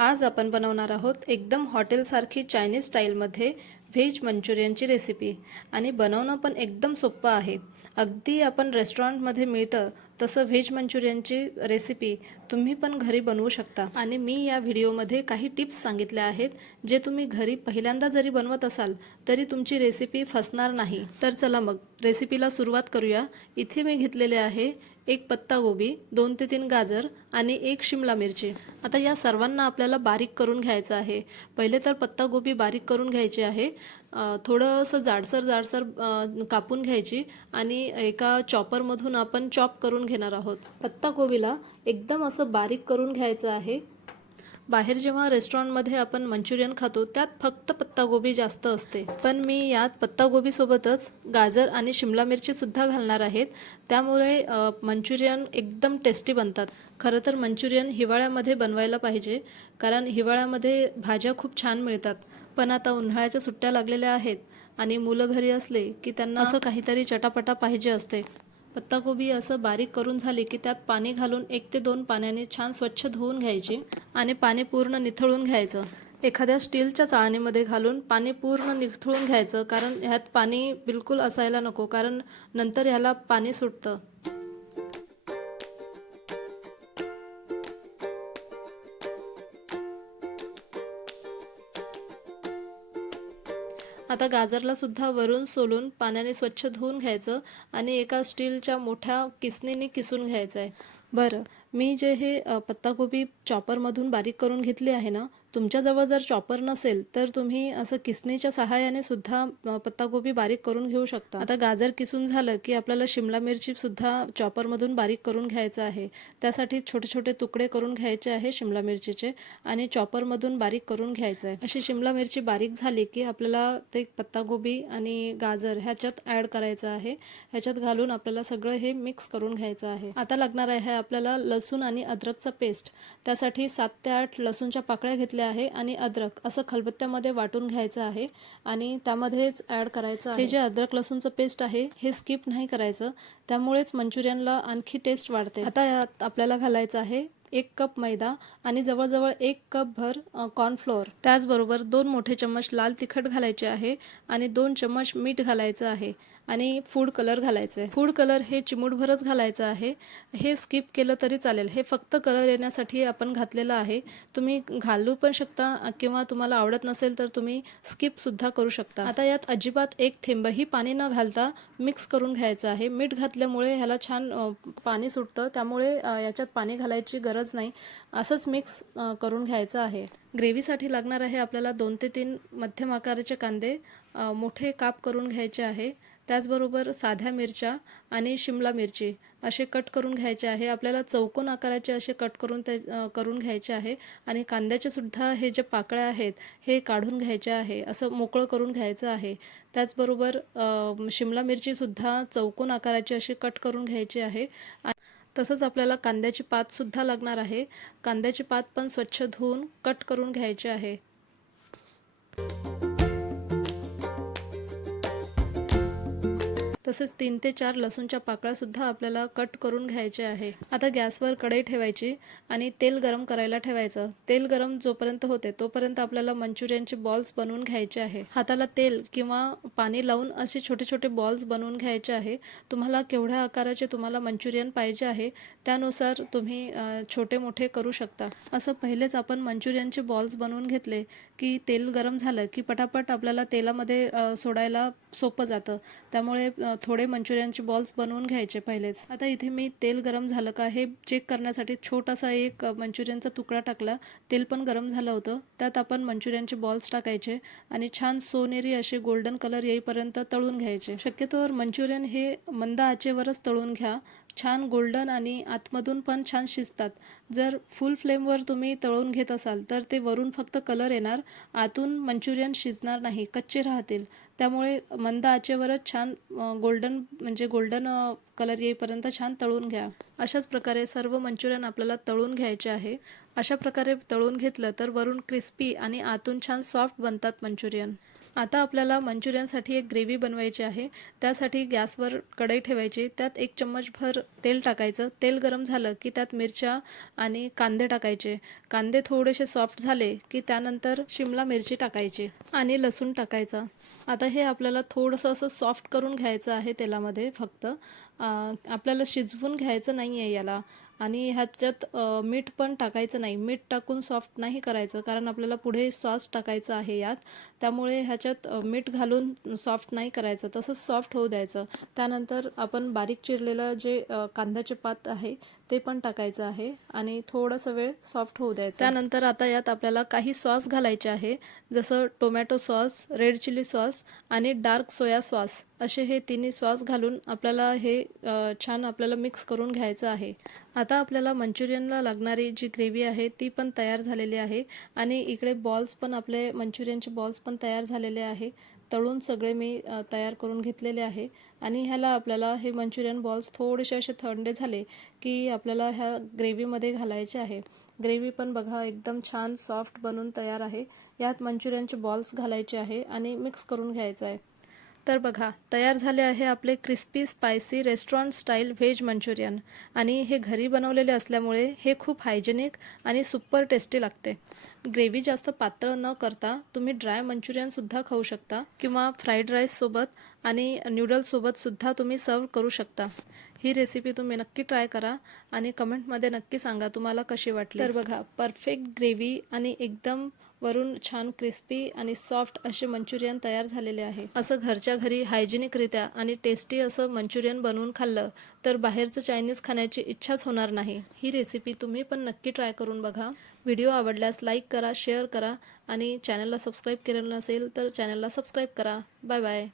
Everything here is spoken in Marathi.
आज आपण बनवणार आहोत एकदम हॉटेलसारखी चायनीज स्टाईलमध्ये व्हेज मंचुरियनची रेसिपी आणि बनवणं पण एकदम सोपं आहे. अगदी आपण रेस्टॉरंटमध्ये मिळतं तसं व्हेज मंचुरियनची रेसिपी तुम्ही पण घरी बनवू शकता. आणि मी या व्हिडिओमध्ये काही टिप्स सांगितल्या आहेत जे तुम्ही घरी पहिल्यांदा जरी बनवत असाल तरी तुमची रेसिपी फसणार नाही. तर चला मग रेसिपीला सुरुवात करूया. इथे मी घेतलेले आहे एक पत्तागोबी, 2 ते 3 गाजर आणि एक शिमला मिरची. आता या सर्वांना आपल्याला बारीक करून घ्यायचं आहे. पहिले तर पत्तागोबी बारीक करून घ्यायची आहे. थोडंसं जाडसर कापून घ्यायची आणि एका चॉपरमधून आपण चॉप करून घेणार आहोत. पत्तागोबीला एकदम असं बारीक करून घ्यायचं आहे. बाहेर जेव्हा रेस्टॉरंटमध्ये आपण मंचुरियन खातो त्यात फक्त पत्तागोबी जास्त असते, पण मी यात पत्तागोबी सोबतच गाजर आणि शिमला मिरची सुद्धा घालणार आहेत. त्यामुळे मंचुरियन एकदम टेस्टी बनतात. खरं तर मंचुरियन हिवाळ्यामध्ये बनवायला पाहिजे, कारण हिवाळ्यामध्ये भाज्या खूप छान मिळतात. पण आता उन्हाळ्याच्या सुट्ट्या लागलेल्या आहेत आणि मुलं घरी असले की त्यांना असं काहीतरी चटापटा पाहिजे असते. पत्तागोबी असं बारीक करून झाली की त्यात पाणी घालून 1 ते 2 पाण्याने छान स्वच्छ धुवून घ्यायची आणि पाणी पूर्ण निथळून घ्यायचं. एखाद्या स्टीलच्या चाळणीमध्ये घालून पाणी पूर्ण निथळून घ्यायचं, कारण ह्यात पाणी बिलकुल असायला नको, कारण नंतर ह्याला पाणी सुटतं. आता गाजरला सुद्धा वरून सोलून पाण्याने स्वच्छ धुवून घ्यायचं आणि एका स्टीलच्या मोठ्या किसणीने किसून घ्यायचं आहे. बरं, मी जे हे पत्तागोबी चॉपरमधून बारीक करून घेतली आहे ना, तुमच्याजवळ जर चॉपर नसेल तर तुम्ही असं किसणीच्या सहाय्याने सुद्धा पत्तागोबी बारीक करून घेऊ शकता. आता गाजर किसून झालं की आपल्याला शिमला मिरची सुद्धा चॉपरमधून बारीक करून घ्यायचं आहे. त्यासाठी छोटे छोटे तुकडे करून घ्यायचे आहे शिमला मिरचीचे आणि चॉपरमधून बारीक करून घ्यायचं आहे. अशी शिमला मिरची बारीक झाली की आपल्याला ते पत्तागोबी आणि गाजर ह्याच्यात ॲड करायचं आहे. ह्याच्यात घालून आपल्याला सगळं हे मिक्स करून घ्यायचं आहे. आता लागणार आहे आपल्याला लसूण आणि अद्रकचा पेस्ट. त्यासाठी 7 ते 8 लसूणच्या पाकळ्या घेतल्या आहे आणि अद्रक असं खलबत्त्यामध्ये वाटून घ्यायचं आहे आणि त्यामध्येच ॲड करायचं आहे. हे जे अद्रक लसूणचं पेस्ट आहे हे स्किप नाही करायचं, त्यामुळेच मंचुरियनला आणखी टेस्ट वाढते. आता यात आपल्याला घालायचं आहे 1 कप मैदा आणि जवळजवळ 1 कप भर कॉर्नफ्लोअर. त्याचबरोबर 2 मोठे चम्मच लाल तिखट घालायचे आहे आणि 2 चम्मच मीठ घालायचं आहे आणि फूड कलर घालायचं आहे. फूड कलर हे चिमूटभरच घालायचं आहे. हे स्किप केलं तरी चालेल, हे फक्त कलर येण्यासाठी आपण घातलेलं आहे. तुम्ही घालू पण शकता किंवा तुम्हाला आवडत नसेल तर तुम्ही स्किप सुद्धा करू शकता. आता यात अजिबात एक थेंबही पाणी न घालता मिक्स करून घ्यायचं आहे. मीठ घातल्यामुळे ह्याला छान पाणी सुटतं, त्यामुळे याच्यात पाणी घालायची गरज नाही. असंच मिक्स करून घ्यायचं आहे. ग्रेव्हीसाठी लागणार आहे आपल्याला 2 ते 3 मध्यम आकाराचे कांदे मोठे काप करून घ्यायचे आहे. त्याचबरोबर साध्या मिरच्या आणि शिमला मिरची असे कट करून घ्यायचे आहे. आपल्याला चौकोन आकाराचे असे कट करून घ्यायचे आहे आणि कांद्याचे सुद्धा हे जे पाकळ्या आहेत हे काढून घ्यायचे आहे, असं मोकळं करून घ्यायचं आहे. त्याचबरोबर शिमला मिरची सुद्धा चौकोन आकाराची अशी कट करून घ्यायची आहे. तसंच आपल्याला कांद्याची पात सुद्धा लागणार आहे. कांद्याची पात पण स्वच्छ धुवून कट करून घ्यायची आहे. तसेच 3 ते 4 लसूणच्या पाकळ्या सुद्धा आपल्याला कट करून घ्यायचे आहे. आता गॅसवर कढई ठेवायची आणि तेल गरम करायला ठेवायचं. तेल गरम जोपर्यंत होते तोपर्यंत आपल्याला मंचुरियनचे बॉल्स बनवून घ्यायचे आहे. हाताला तेल किंवा पाणी लावून असे छोटे छोटे बॉल्स बनवून घ्यायचे आहे. तुम्हाला केवढ्या आकाराचे तुम्हाला मंचुरियन पाहिजे आहे त्यानुसार तुम्ही छोटे मोठे करू शकता. असं पहिलेच आपण मंचुरियनचे बॉल्स बनवून घेतले की तेल गरम झालं की पटापट आपल्याला तेलामध्ये सोडायला सोपं जातं. त्यामुळे थोडे मंचुरियनचे बॉल्स बनवून घ्यायचे पहिलेच. आता इथे मी तेल गरम झालं का हे चेक करण्यासाठी छोटासा एक मंचुरियनचा तुकडा टाकला. तेल पण गरम झालं होतं. त्यात आपण मंचुरियनचे बॉल्स टाकायचे आणि छान सोनेरी असे गोल्डन कलर येईपर्यंत तळून घ्यायचे. शक्यतोवर मंचुरियन हे मंद आचेवरच तळून घ्या. छान गोल्डन आणि आतमधून पण छान शिजतात. जर फुल फ्लेमवर तुम्ही तळून घेत असाल तर ते वरून फक्त कलर येणार, आतून मंचुरियन शिजणार नाही, कच्चे राहतील. त्यामुळे मंद आचेवरच छान गोल्डन कलर येईपर्यंत छान तळून घ्या. अशाच प्रकारे सर्व मंचुरियन आपल्याला तळून घ्यायचे आहे. अशा प्रकारे तळून घेतलं तर वरून क्रिस्पी आणि आतून छान सॉफ्ट बनतात मंचुरियन. आता आपल्याला मंचुरियनसाठी एक ग्रेव्ही बनवायची आहे. त्यासाठी गॅसवर कढई ठेवायची, त्यात 1 चम्मचभर तेल टाकायचं. तेल गरम झालं की त्यात मिरच्या आणि कांदे टाकायचे. कांदे थोडेसे सॉफ्ट झाले की त्यानंतर शिमला मिरची टाकायची आणि लसूण टाकायचा. आता हे आपल्याला थोडंसं असं सॉफ्ट करून घ्यायचं आहे तेलामध्ये फक्त. आपल्याला शिजवून घ्यायचं नाही आहे याला. आणि ह्याच्यात मीठ पण टाकायचं नाही. मीठ टाकून सॉफ्ट नाही करायचं, कारण आपल्याला पुढे सॉस टाकायचं आहे यात. त्यामुळे ह्याच्यात मीठ घालून सॉफ्ट नाही करायचं, तसंच सॉफ्ट होऊ द्यायचं. त्यानंतर आपण बारीक चिरलेलं जे कांद्याचे पात आहे ते पण टाकायचं आहे आणि थोडासा वेळ सॉफ्ट होऊ द्यायचं. त्यानंतर आता यात आपल्याला काही सॉस घालायचे आहे, जसं tomato sauce, red chilli sauce आणि डार्क सोया सॉस. असे हे तिन्ही सॉस घालून आपल्याला हे छान आपल्याला मिक्स करून घ्यायचं आहे. आता आपल्याला मंचुरियनला लागणारी जी ग्रेव्ही आहे ती पण तयार झालेली आहे आणि इकडे बॉल्स पण, आपले मंचुरियनचे बॉल्स पण तयार झालेले आहे. तळून सगळे मी तयार करून घेतलेले आहे आणि ह्याला आपल्याला हे मंचुरियन बॉल्स थोडेसे असे थंडे झाले की आपल्याला ह्या ग्रेव्हीमध्ये घालायचे आहे. ग्रेव्ही पण बघा एकदम छान सॉफ्ट बनून तयार आहे. यात मंचुरियनचे बॉल्स घालायचे आहे आणि मिक्स करून घ्यायचं आहे. तर बघा, तयार झाले आहे आपले crispy spicy restaurant style veg Manchurian. आणि हे घरी बनवलेले असल्यामुळे हे खूप हायजेनिक आणि सुपर टेस्टी लागते. ग्रेव्ही जास्त पातळ न करता तुम्ही ड्राय मंचुरियनसुद्धा खाऊ शकता किंवा फ्राईड राईससोबत आणि नूडल्ससोबतसुद्धा तुम्ही सर्व करू शकता. ही रेसिपी तुम्ही नक्की ट्राय करा आणि कमेंटमध्ये नक्की सांगा तुम्हाला कशी वाटली. तर बघा, परफेक्ट ग्रेव्ही आणि एकदम वरून छान क्रिस्पी आणि सॉफ्ट असे मंचुरियन तयार झालेले आहे. असं घरच्या घरी हायजेनिकरित्या आणि टेस्टी असं मंचुरियन बनवून खाल्लं तर बाहेरचं चायनीज खाण्याची इच्छाच होणार नाही. ही रेसिपी तुम्ही पण नक्की ट्राय करून बघा. व्हिडिओ आवडल्यास लाईक करा, शेअर करा आणि चॅनलला सबस्क्राईब केलेलं नसेल तर चॅनलला सबस्क्राईब करा. Bye bye.